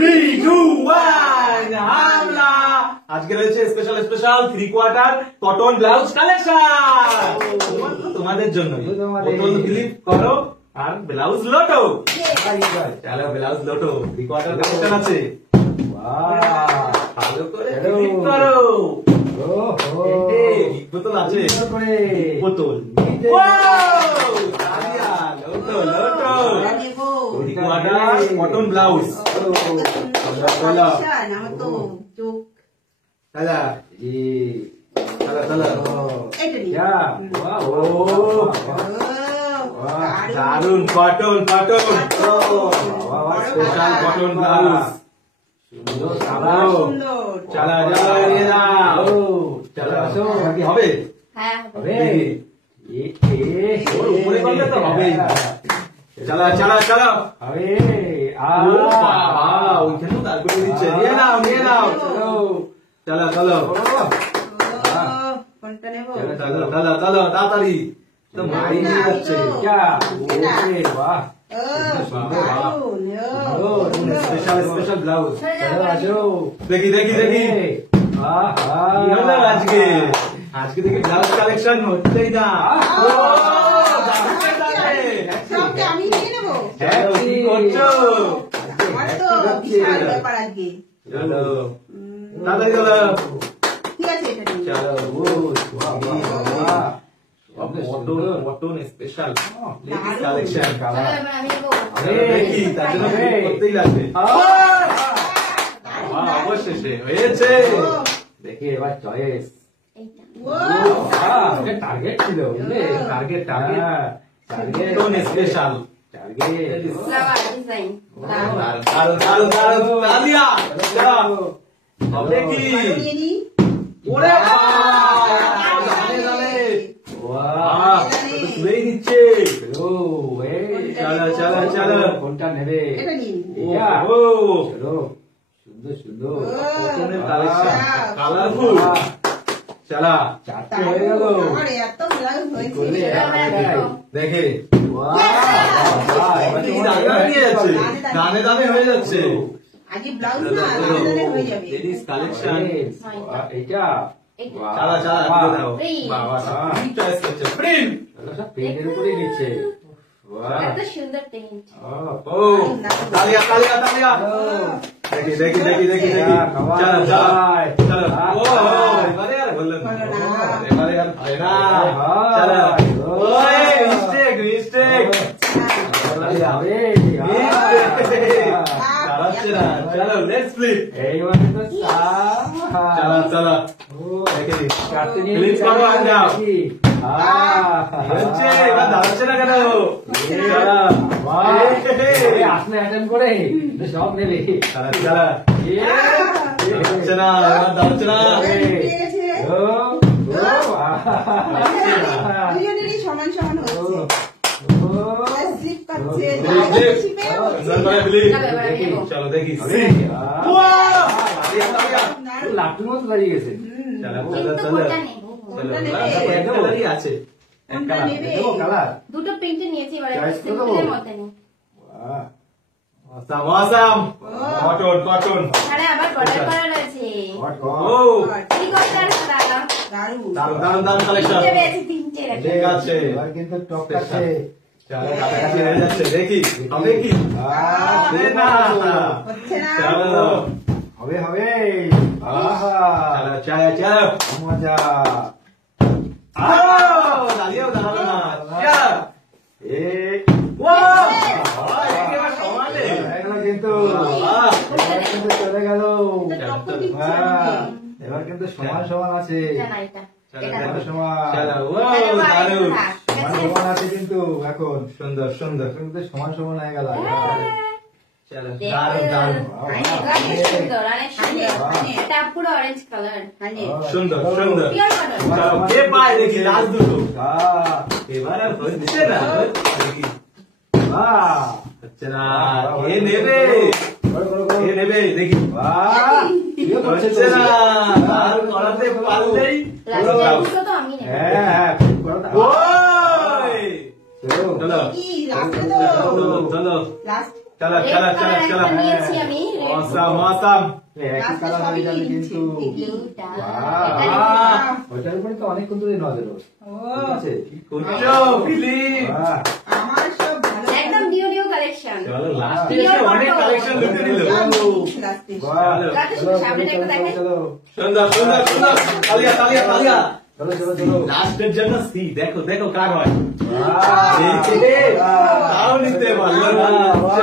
3, 2, 1 হামলা। আজকে রয়েছে স্পেশাল 3/4 কটন ব্লাউজ কালেকশন তোমাদের জন্য। বোতল ক্লিপ করো আর ব্লাউজ লোটো। চলো ব্লাউজ লোটো। 3/4 কালেকশন আছে। ভালো করে ক্লিপ করো। বোতল আছে, বোতল কটন ব্লাউজ। দারুন cotton cotton special cotton blouse. চলা হবে উপরে করলে তো হবে। চলা চলা চলা ওইখানেও দাঁড় করে দিচ্ছে। নিয়ে নাও নিয়ে নাও। চলো চলো চলো চলো তাড়াতাড়ি তো মারি নিয়ে যাচ্ছে। Special special blouse. দেখি দেখি দেখি আজকে আজকে দেখি ব্লাউজ কালেকশন হচ্ছেই না। স্পেশাল কালেকশন তার জন্য করতেই লাগবে। অবশেষে হয়েছে। দেখি এবার চয়েস। টার্গেট ছিল target target target special target. হবে কি ওরে নিচ্ছে। চলো চলো চলো কোনটা নেবে? সুন্দর সুন্দর কালারফুল। চলা চারটে হয়ে গেল। দেখে দানে দানে হয়ে যাচ্ছে। এইটা চালা চালা প্রিন্টের উপরে নিচ্ছে। তালিয়া তালিয়া তালিয়া। দেখি দেখি দেখি দেখি দেখি। চলো চলো এবারে আর বললেন এবারে আর হয় না। চলো মিস্টেক মিস্টেক। চলো লেটস ফ্লিপ। চলো চলো ক্লিপ করো আর যাও। এবার দাঁড়াচ্ছে না কেন? আসলে অ্যাটেন্ড করে সব নেবে। দাঁড়াচ্ছে না এবার দাঁড়াচ্ছে না। সমান সমান হচ্ছে। চলো দেখি লাটুর মতো দাঁড়িয়ে গেছে। আছে দুটো প্রিন্টে নিয়েছি। কটন কটন আবার বর্ডার করা রয়েছে। দারুন দারুন দারুন কালেকশন। ঠিক আছে কিন্তু টপ আছে। দেখি হবে কি চলো হবে হবে। চলো চলো মজা। দাঁড়িয়েও দাঁড়ালো না। কিন্তু চলে গেল। এবার কিন্তু সমান সমান আছে। সমান আছে কিন্তু এখন সুন্দর সুন্দর কিন্তু সমান সমান হয়ে গেল। সুন্দর সুন্দর। কে পায় দেখি লাল দুটো। এবার আর হচ্ছে না হচ্ছে না। এ নেবে এ নেবে দেখি হচ্ছে না। আর করাতে পারলেই হ্যাঁ চলো চলো চলো চলো চলো চলো চলো। Awesome, awesome. একই কালার হয়ে যাবে কিন্তু ব্লুটা। ওইটার উপরে তো অনেক কিন্তু নজর ও, ঠিক আছে করছো, ফিলিপ? বাহ, আমার সব ভালো। একদম ডিও কালেকশন। চলো, last এ এসে অনেক collection লুটে নিল। লাস্টে। বাহ, রাতে চলো, সামনেটা একটু দেখাই। চলো সুন্দর, সুন্দর, সুন্দর। তালিয়া, তালিয়া, তালিয়া। চলো চলো চলো লাস্টের জন্য সি, দেখো, দেখো কার হয়। বাহ, দেখে রে, তাও নিতে পারলো না।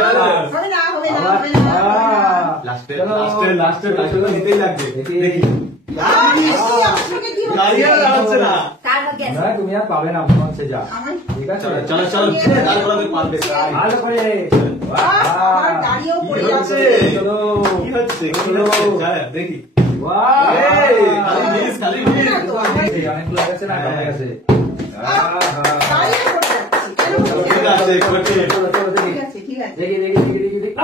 চলো। হবে না, হবে না, হবে না, হবে না। লাস্টের কাজটা নিতেই লাগবে। দেখি। দেখি। আপনাকে কি হচ্ছে? দাঁড়িয়ে আর দাঁড়াচ্ছে না। কার ভাগ্যে আছে? না তুমি আর পাবে না মনে হচ্ছে যা আমার- ঠিক আছে চলো, চলো, চলো, তারপর আমি পারবে। ভালো করে আমার দাঁড়িয়েও কি পড়ে হচ্ছে? যাচ্ছে। চলো কি হচ্ছে? কি হচ্ছে? চলো, দেখি। বাহ, এই, খালি মিস, খালি মিস। এই অনেকগুলো গেছে না কমে গেছে দাঁড়িয়ে পড়ে যাচ্ছে। কেন পড়ে ঠিক যাচ্ছে? আছে, কঠিন। চলো চলো ঠিক দেখি আছে, ঠিক আছে। দেখি দেখি দেখি দেখি দেখি